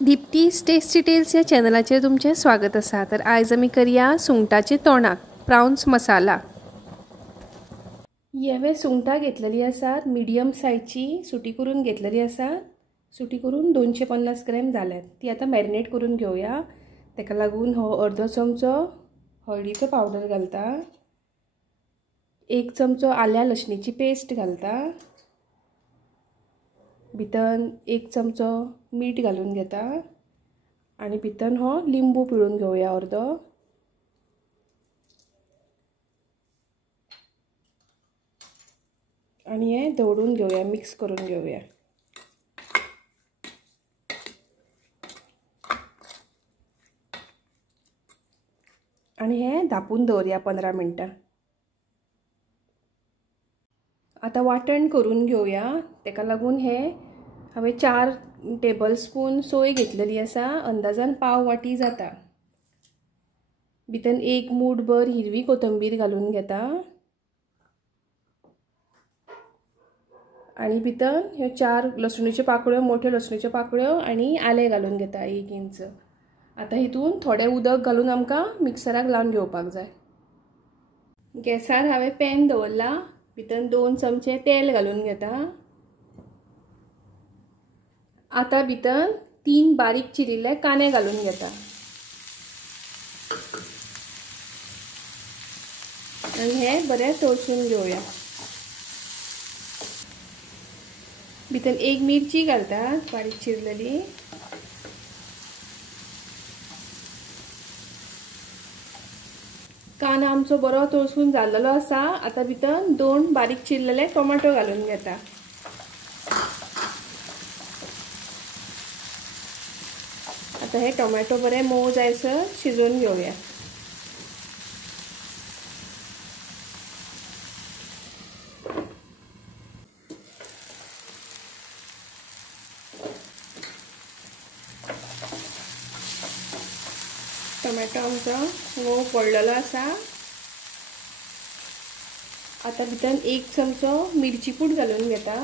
दीप्तीज tasty tales या चॅनलाचेर तुमचे स्वागत आसा। तर आयज आमी करया सुंगटाचे तोणाक प्राउन्स मसाला। हेवे सुंगटां घेतलेली आसात, मिडियम सायजची सुटी करून घेतलेली आसात। सुटी करून 250 ग्रॅम जाल्यात। ती आता मॅरिनेट करून घेवया। तेका लागून हो अर्धो चमचो हळदीचो पावडर घालता, 1 चमचो आल्या लसणीची पेस्ट घालता, भितर 1 चमचो मीठ घालून घेता आणि भितर हो लिंबू पिळून घेवया अर्दो। आणि हे दवडून घेवया, मिक्स करून घेवया। आणि हे धापून दवरया 15 मिनटां। आता वाटण करून घेवया। तेका लागून हे हांवें 4 टेबलस्पून सोय घेतलेली आसा, अंदाजान पाव वाटी जाता। भितर 1 मूठभर हिरवी कोथंबीर घालून घेता आणि भितर ह्यो 4 लसणीच्यो पाकळ्यो, मोठ्यो लसणीच्यो पाकळ्यो आणि आले घालून घेता 1 इंच। आता हितून थोडे उदक घालून आमकां मिक्सराक लावन घेवपाक जाय। गॅसार हांवें पॅन दवरला, भितर 2 चमचे तेल घालून घेता। आता भितर 3 बारीक चिरिल्ले कांदे घालून घेता आणि हे बरे तळसून घेवया। भितर 1 मिरची घालता बारीक चिरलेली। कांदो आमचो बरो तळसून जाल्लो आसा। आता भितर 2 बारीक चिरलेले टोमॅटो घालून घेता। आता हे टोमॅटो बरे मोव जायसर शिजोवन घेवया। टोमॅटो आमचो मोव पडलेलो आसा। आता भितर 1 चमचो मिरची पूड घालून घेता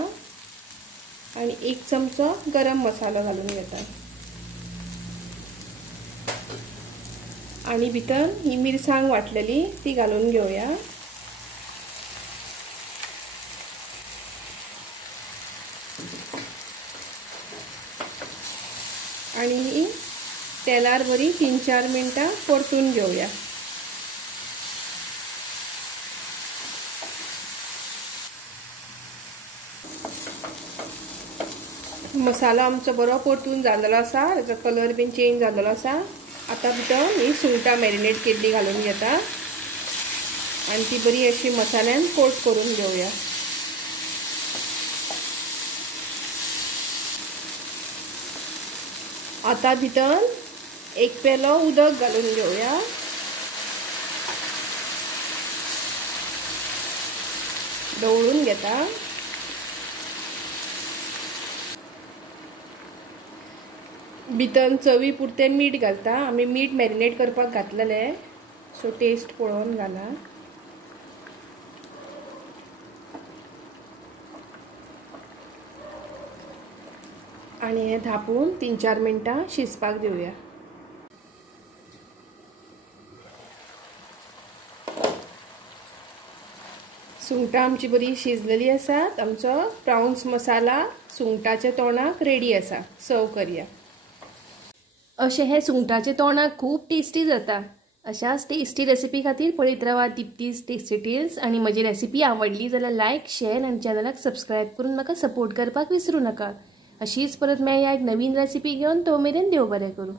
आणि 1 चमचो गरम मसालो घालून घेता आणि भितर ही मिरसांग वाटलेली ती घालून घेवया। आणि तेलार बरी 3-4 मिनटां परतून घेवया। मसालो आमचो बरो परतून जाल्लो आसा, तेजो कलर बीन चेंज जाल्लो आसा। आता भितर ही सुंगटां मॅरिनेट केल्ली घालून घेता आणि ती बरी अशी मसाल्यान कोट करून घेवया। आता भितर 1 पेलो उदक घालून घेवया। दवळून घेता भितर चवी पुरते मीठ घालता। आमी मीठ मॅरिनेट करपाक घातलेले, सो टेस्ट पळोवन घाला। आणि हे धापून 3-4 मिनटां शिजपाक दिवया। सुंगटां आमची बरी शिजलेली आसात। आमचो प्राउन्स मसाला सुंगटाचे तोणाक रेडी आसा। सर्व करया। अशें हे सुंगटाचे तोणाक खूब टेस्टी जाता। अशाच टेस्टी रेसिपी खातीर पळयत रावा दीप्तीज टेस्टी टेल्स। आणि म्हजी रेसिपी आवडली जाल्यार लायक, शेअर आनी चॅनलाक सबस्क्रायब करून म्हाका सपोर्ट करपाक विसरूं नाका। अशीच परत मेळया एक नवीन रेसिपी घेवन। तो मेरेन देव बरें करूं।